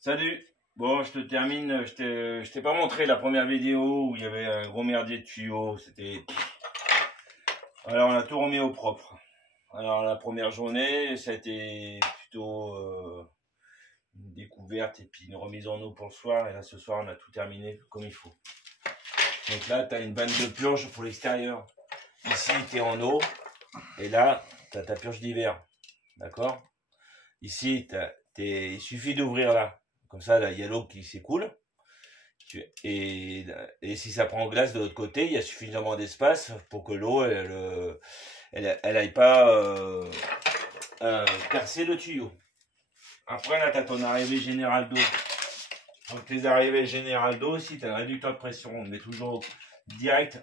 Salut. Bon, je te termine. Je t'ai pas montré la première vidéo où il y avait un gros merdier de tuyaux. C'était. Alors, on a tout remis au propre. Alors, la première journée, ça a été plutôt une découverte et puis une remise en eau pour le soir. Et là, ce soir, on a tout terminé comme il faut. Donc là, tu as une vanne de purge pour l'extérieur. Ici, tu es en eau. Et là, tu as ta purge d'hiver. D'accord? Ici, il suffit d'ouvrir là. Comme ça, là, il y a l'eau qui s'écoule. Et si ça prend glace de l'autre côté, il y a suffisamment d'espace pour que l'eau, elle aille pas percer le tuyau. Après, là, tu as ton arrivée générale d'eau. Donc, tes arrivées générales d'eau, si tu as un réducteur de pression, on le met toujours direct,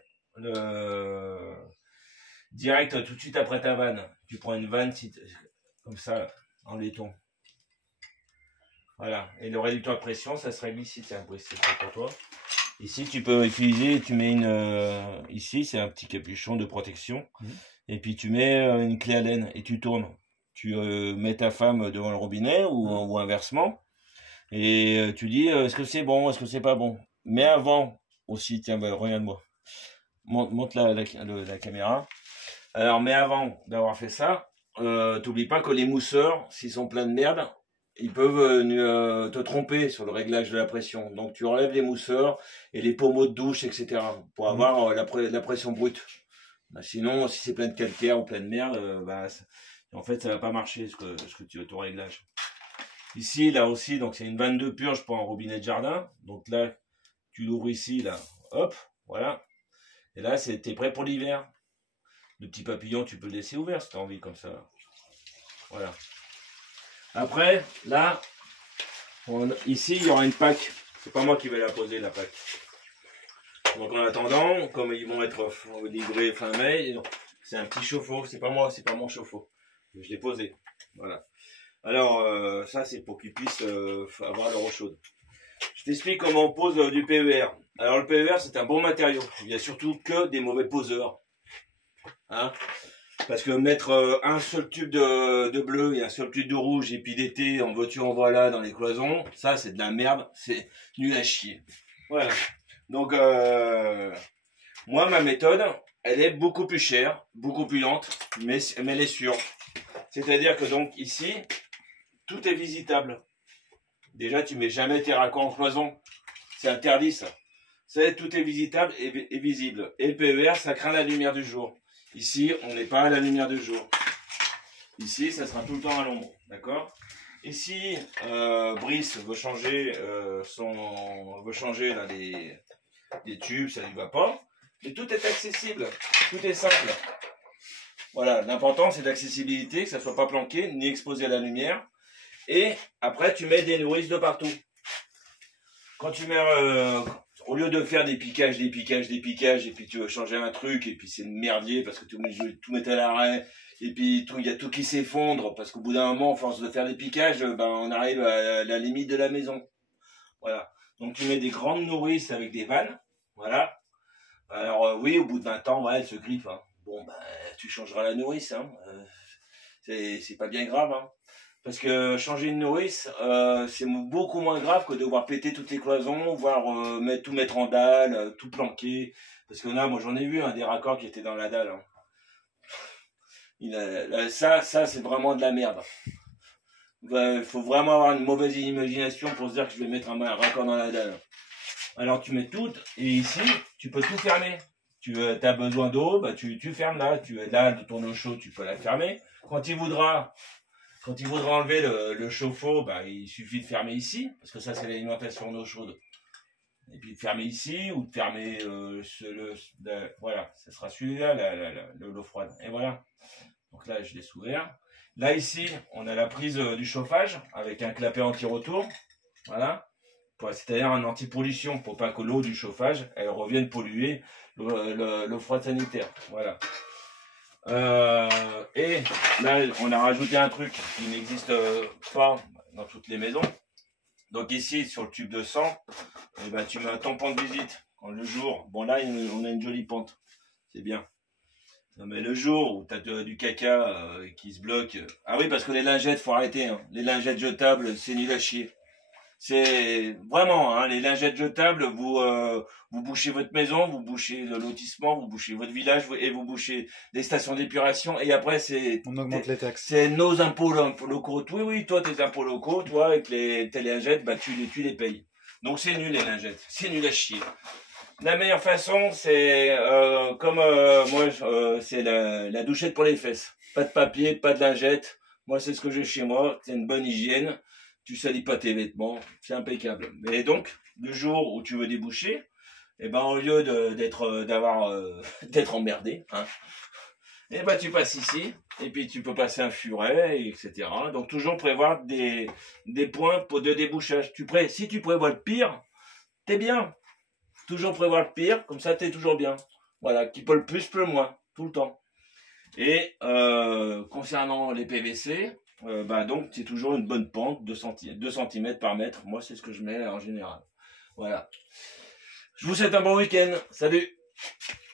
direct tout de suite après ta vanne. Tu prends une vanne comme ça, en laiton. Voilà. Et le réducteur de pression, ça se règle ici. Tiens, c'est pour toi. Ici, tu peux utiliser, tu mets ici, c'est un petit capuchon de protection. Et puis, tu mets une clé Allen et tu tournes. Tu mets ta femme devant le robinet ou inversement. Et tu dis, est-ce que c'est bon, est-ce que c'est pas bon. Mais avant, aussi, tiens, bah, regarde-moi. Monte la caméra. Alors, mais avant d'avoir fait ça, t'oublies pas que les mousseurs, s'ils sont pleins de merde, ils peuvent te tromper sur le réglage de la pression. Donc tu enlèves les mousseurs et les pommeaux de douche, etc. pour avoir la pression brute. Bah, sinon, si c'est plein de calcaire ou plein de merde, en fait, ça va pas marcher ton réglage. Ici, là aussi, donc c'est une vanne de purge pour un robinet de jardin. Donc là, tu l'ouvres ici, là, hop, voilà. Et là, t'es prêt pour l'hiver. Le petit papillon, tu peux le laisser ouvert si tu as envie, comme ça. Voilà. Après, là, ici, il y aura une PAC. C'est pas moi qui vais la poser, la PAC. Donc, en attendant, comme ils vont être livrés fin mai, c'est un petit chauffe-eau. C'est pas moi, c'est pas mon chauffe-eau. Je l'ai posé. Voilà. Alors, ça, c'est pour qu'ils puissent avoir leur eau chaude. Je t'explique comment on pose du PER. Alors, le PER, c'est un bon matériau. Il n'y a surtout que des mauvais poseurs. Hein? Parce que mettre un seul tube de bleu et un seul tube de rouge et puis d'été en voiture en voilà dans les cloisons, ça c'est de la merde, c'est nul à chier. Voilà. Donc moi ma méthode, elle est beaucoup plus chère, beaucoup plus lente, mais elle est sûre. C'est-à-dire que donc ici, tout est visitable. Déjà tu mets jamais tes raccords en cloison, c'est interdit ça. Tout est visitable et visible. Et le PER, ça craint la lumière du jour. Ici, on n'est pas à la lumière du jour. Ici, ça sera tout le temps à l'ombre. D'accord? Ici, Brice veut changer, là, les tubes, ça ne lui va pas. Mais tout est accessible. Tout est simple. Voilà, l'important c'est l'accessibilité, que ça ne soit pas planqué, ni exposé à la lumière. Et après, tu mets des nourrices de partout. Quand tu mets... au lieu de faire des piquages, et puis tu veux changer un truc, et puis c'est une merdier parce que tu veux tout mettre à l'arrêt, et puis il y a tout qui s'effondre, parce qu'au bout d'un moment, à force de faire des piquages, on arrive à la limite de la maison. Voilà. Donc tu mets des grandes nourrices avec des vannes, voilà. Alors oui, au bout de 20 ans, ouais, elle se griffe. Hein. Bon, tu changeras la nourrice, hein. C'est pas bien grave, hein. Parce que changer une nourrice, c'est beaucoup moins grave que de devoir péter toutes les cloisons, voire tout mettre en dalle, tout planquer. Parce que là, moi j'en ai vu des raccords qui étaient dans la dalle. Hein. Ça c'est vraiment de la merde. Il faut vraiment avoir une mauvaise imagination pour se dire que je vais mettre un raccord dans la dalle. Alors tu mets tout, et ici, tu peux tout fermer. Tu as besoin d'eau, tu fermes là. Là, de ton eau chaude, tu peux la fermer. Quand il voudra enlever le chauffe-eau, il suffit de fermer ici, parce que ça c'est l'alimentation en eau chaude. Et puis de fermer ici, ou de fermer voilà, ça sera celui-là, l'eau froide. Et voilà. Donc là, je laisse ouvert. Là, ici, on a la prise du chauffage, avec un clapet anti-retour. Voilà. C'est-à-dire un anti-pollution, pour pas que l'eau du chauffage, elle revienne polluer l'eau froide sanitaire. Voilà. Et là, on a rajouté un truc qui n'existe pas dans toutes les maisons. Donc ici, sur le tube de sang, tu mets un tampon de visite. Quand le jour, bon là, on a une jolie pente. C'est bien. Mais le jour où tu as du caca qui se bloque... Ah oui, parce que les lingettes, faut arrêter. Hein. Les lingettes jetables, c'est nul à chier. C'est vraiment, hein, les lingettes jetables, vous bouchez votre maison, vous bouchez le lotissement, vous bouchez votre village et vous bouchez des stations d'épuration. Et après, on augmente les taxes. C'est nos impôts locaux. Oui, oui, toi, tes impôts locaux, toi, avec tes lingettes, bah, tu les payes. Donc, c'est nul, les lingettes. C'est nul à chier. La meilleure façon, c'est comme moi, c'est la douchette pour les fesses. Pas de papier, pas de lingettes. Moi, c'est ce que j'ai chez moi. C'est une bonne hygiène. Tu salis pas tes vêtements. C'est impeccable. Et donc, le jour où tu veux déboucher, eh ben, au lieu d'être emmerdé, hein, eh ben, tu passes ici. Et puis, tu peux passer un furet, etc. Donc, toujours prévoir des points de débouchage. Si tu prévois le pire, t'es bien. Toujours prévoir le pire, comme ça t'es toujours bien. Voilà, qui peut le plus, peut le moins, tout le temps. Et concernant les PVC, donc c'est toujours une bonne pente, 2 cm par mètre. Moi, c'est ce que je mets en général. Voilà. Je vous souhaite un bon week-end. Salut!